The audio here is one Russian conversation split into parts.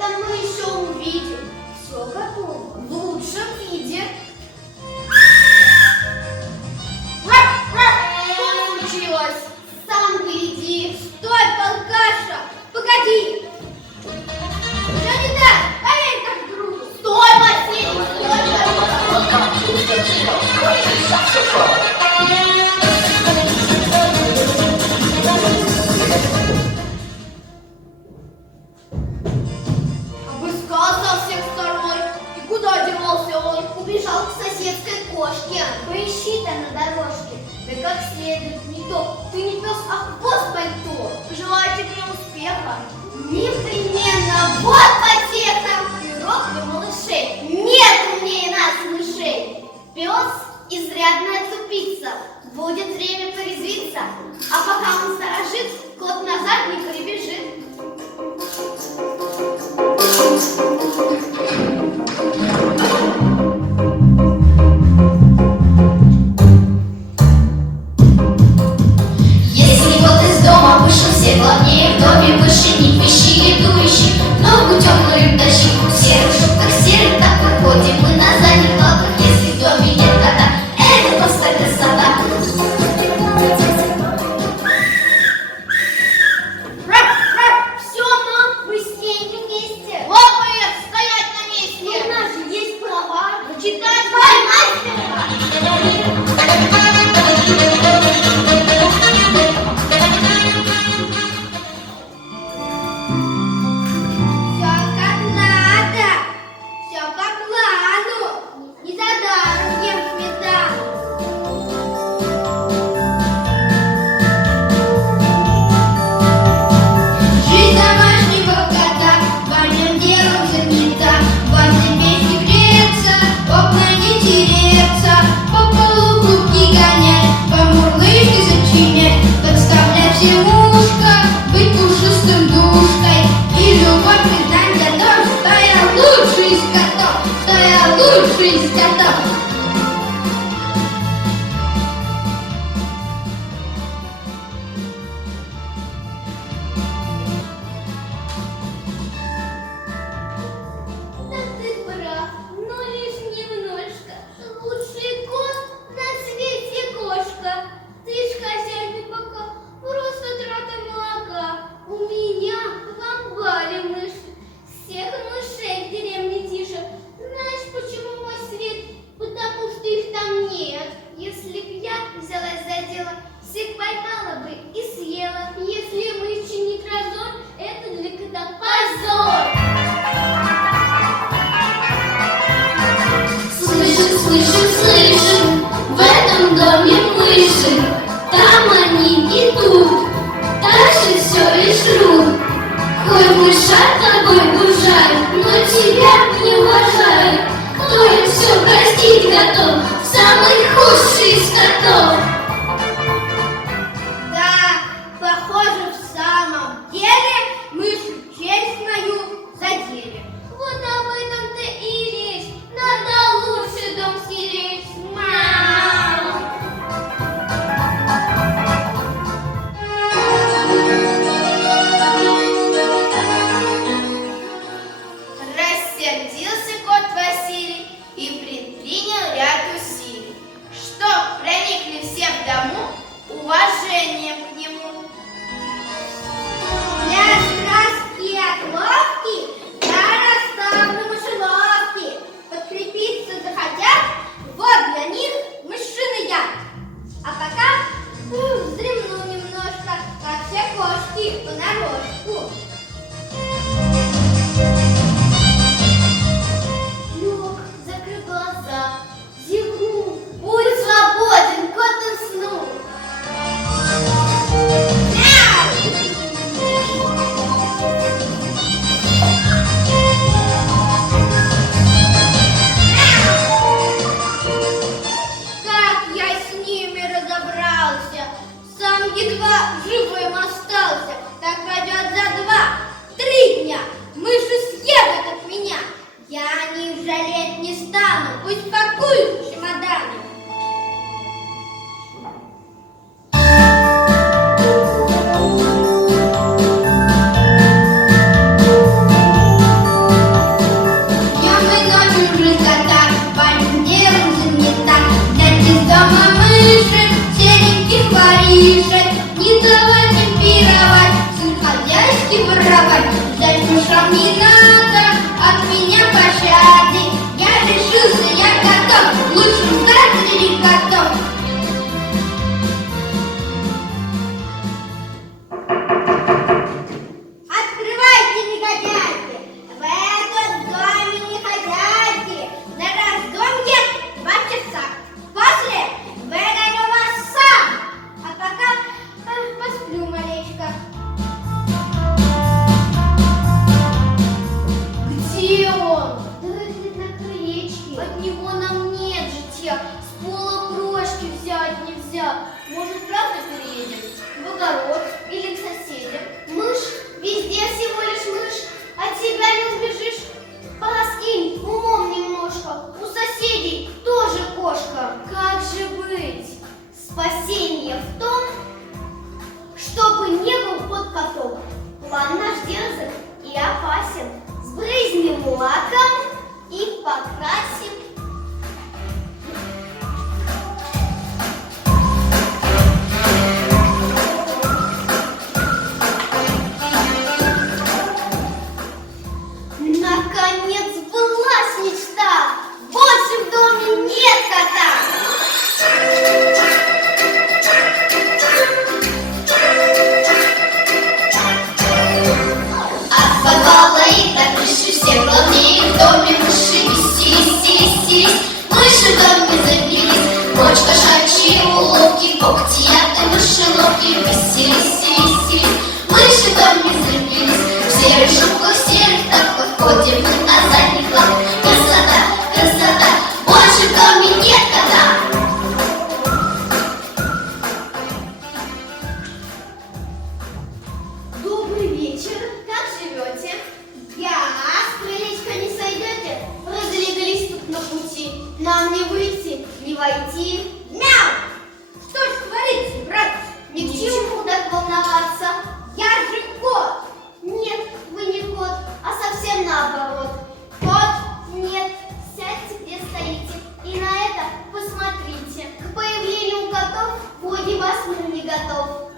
это мы еще увидим. Все готово. В лучшем виде. Что случилось? Сам гляди. Стой, полкаша. Погоди. Что не так? Поверь как другу. Стой, Василий, стой. Обыскал со всех сторон. И куда девался он? Убежал к соседской кошке. Поищи-то на дорожке. Да как следует, не то. Ты не пес, а хвост пальто. Желаю тебе успеха. Непременно. Вот потеха. Пирог для малышей. Нет умнее нас, мышей. Пес изрядно отцепится. Будет время порезвиться. А пока он сторожит, кот назад не прибежит. Если кот из дома вышел, все главнее в доме выше, не пищи еду ищи, ногу темную тащи, серый шубках серый, так выходим мы на задних лапах, если в доме нет кота, это просто красота. Все, мам, мы с ней не вместе. Лопает, стоять на месте. У нас же есть права. Почитай, все по плану. Не задаром ем сметану. Жизнь домашнего кота важным делом занята, важно вместе греться, окна не тереться, по полу кубки гонять, по мурлычке зачинять, подставлять всем ушко, быть пушистым душкой и любовь признать за то, что я лучший из котов, что я лучший из котов. Да ты прав, но лишь немножко. Лучший кот на свете кошка. Ты ж хозяйка пока, просто трата молока. У меня в амбаре мыши, всех мышей в деревне тише. Знаешь, почему мой свет? Потому что их там нет. Если б я взялась за дело, всех поймала бы и съела. Если мышь чинит разор, это для кота позор. Слышим, в этом доме мыши, там они и тут, дальше все лишь жрут. Хоть мышат тобой гужают, но тебя не уважают. Кто им все простить готов, самый худший из котов. Да, похоже, в самом деле мыши честь мою задели. Вот об этом-то и речь. Надо лучше дом стеречь. Мяу. Рассердился кот Василий и предпринял ряд усилий, чтоб проникли все в дому уважением к нему. Для страстки отловки я расставлю мышеловки. Подкрепиться захотят, вот для них мышиный яд. А пока вздремну немножко, как все кошки понарошку. Лег, закрыл глаза, зевнул, будь свободен, кот уснул. Как я с ними разобрался, сам едва живым остался. Так пойдет за 2-3 дня, мыши съедут от меня. Я о них жалеть не стану, пусть пакуют в чемоданы. синим лаком и покрасим. Наконец сбылась мечта! Больше в доме нет кота! От подвала и до крыши все главнее в доме мыши веселись. Мыши в доме забились, ночь кошачьи уловки, когти яды мышеловки, веселись. Мыши в доме забились, в серых шубках, в серых тапках, ходим мы на задних лапах. Красота, больше в доме нет кота. Добрый вечер, как живете? Я, с крылечка не сойдете? Разлеглись тут на пути, нам не выйти, не войти. Мяу! Что ж творится, брат? Ни к чему так волноваться. Я же кот. Нет, вы не кот, а совсем наоборот. Кот? Нет, сядьте, где стоите, и на это посмотрите. К появлению котов вроде вас мир не готов.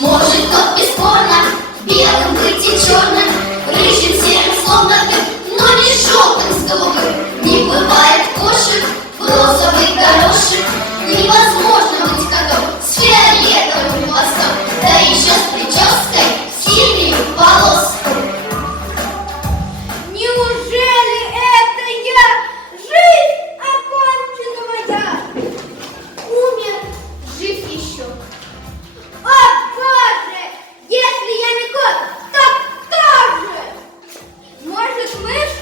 Может, кот бесспорно белым быть и черным, рыжим, серым, словно ты, но не желтым с голубым. Не бывает кошек в розовый горошек, невозможно быть котом с фиолетовым хвостом, да еще с прической синюю полоску. Неужели это я? Жизнь окончена моя. Умер, жив еще. О, Боже! Если я не кот, то кто же? Может, мышь?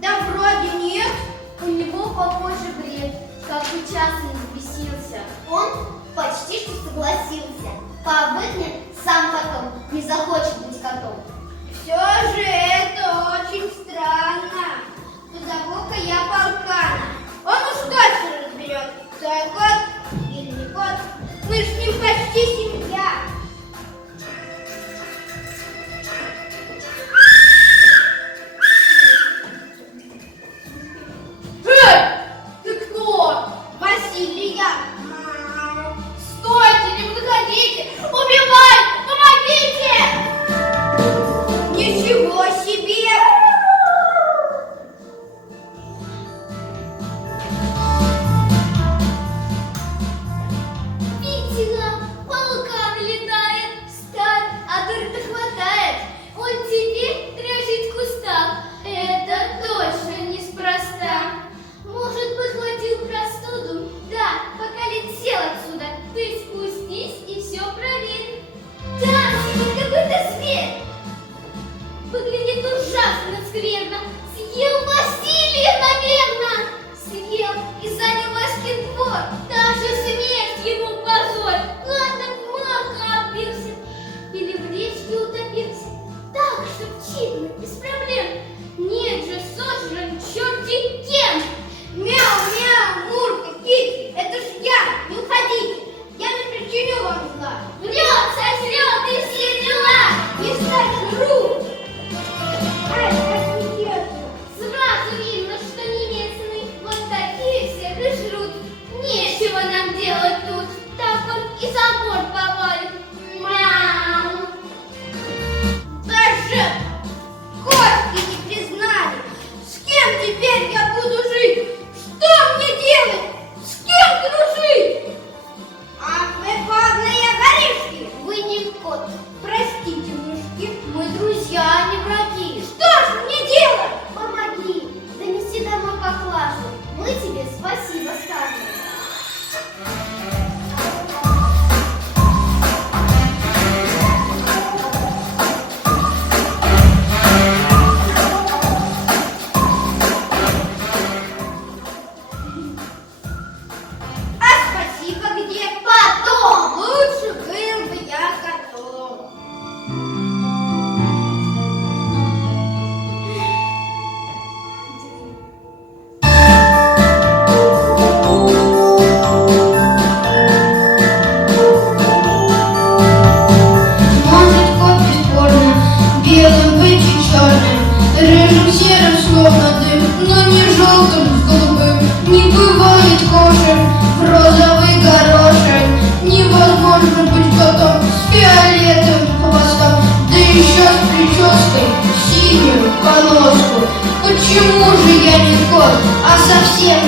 Да вроде нет. У него похоже бред, как бы часто не взбесился. Он почти что согласился. Пообыкнет, сам потом не захочет быть котом. Все же это очень странно. Позову-ка я полкана. Он уж точно разберет, кто я кот или не кот. Мы ж с ним почти семья. Ты кто? Василий я. Стойте, не подходите! Убивай! Помогите! Ничего себе!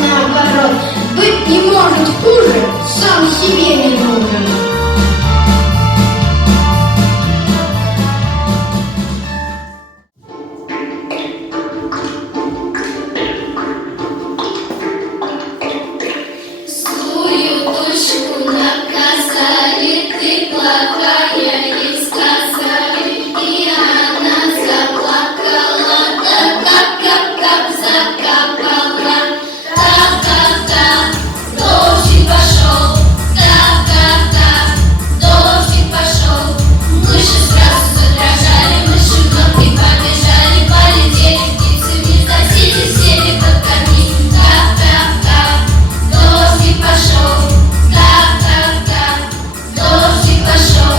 наоборот. Быть не может хуже, сам себе не нужен. Злую дочку наказали, ты плохая, ей сказали, и она заплакала, да как закапала. Так, дождик пошел, так, дождик пошел. Мыши сразу задрожали, мыши в ноги побежали, полетели птицы, вместо сели, сели под корни. Так, дождик пошел, так, дождик пошел.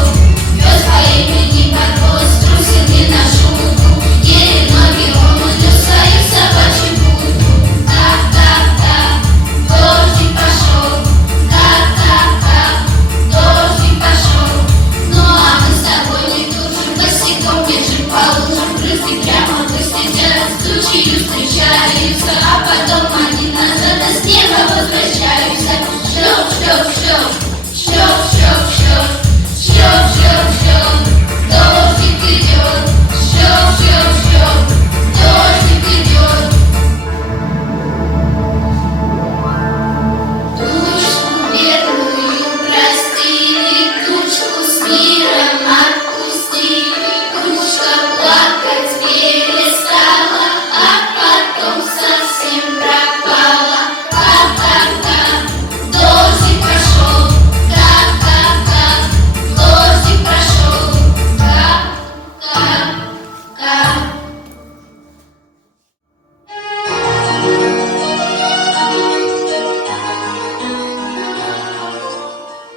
Пес по имени Барбос трусил не на шутку, еле ноги он унес свою собачью будку. Так, дождик пошел, так, дождик пошел. Ну а мы с тобой не дружим, босиком бежим по лужам, брызги прямо выстреляют, с тучью встречаются, а потом они назад с неба возвращаются. Шлеп, дождик идет. Шлеп, дождик идет. Тучку бедную простили, тучку с миром отпустили, тучка плакать перестала, а потом совсем пропала. Так, дождик пошел, так, дождик прошел, так.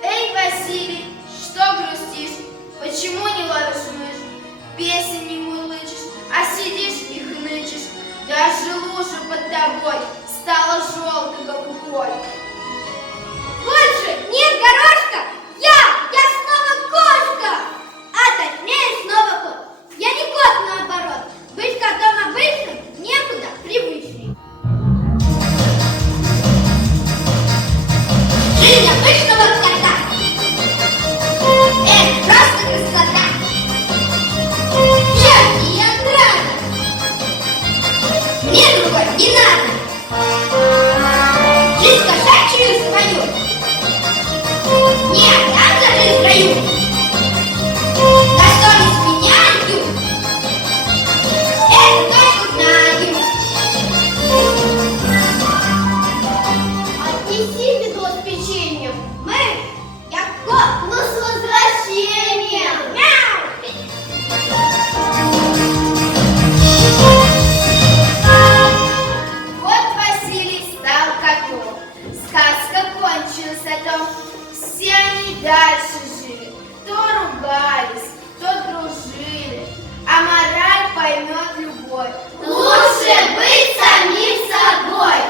Эй, Василий, что грустишь? Почему не ловишь мышь? Песен не мурлычешь, а сидишь и хнычешь. Даже лужа под тобой стала желто-голубой. Вот же, нет горошка! Я снова кошка! А точнее, снова кот. Я не кот, наоборот. Быть котом обычным некуда привычней. Жизнь обычного кота. Это просто красота. Счастье и отрада. Мне другой не надо. Жизнь кошачью свою не отдам за жизнь раю. Достоин сменяю, это точно знаю. Отнеси ведро с печеньем. Я кот, но с возвращением. Мяу! Вот Василий стал котом. Сказка кончилась о том, все они дальше жили. То ругались, то дружили, а мораль поймет любой. Лучше быть самим собой.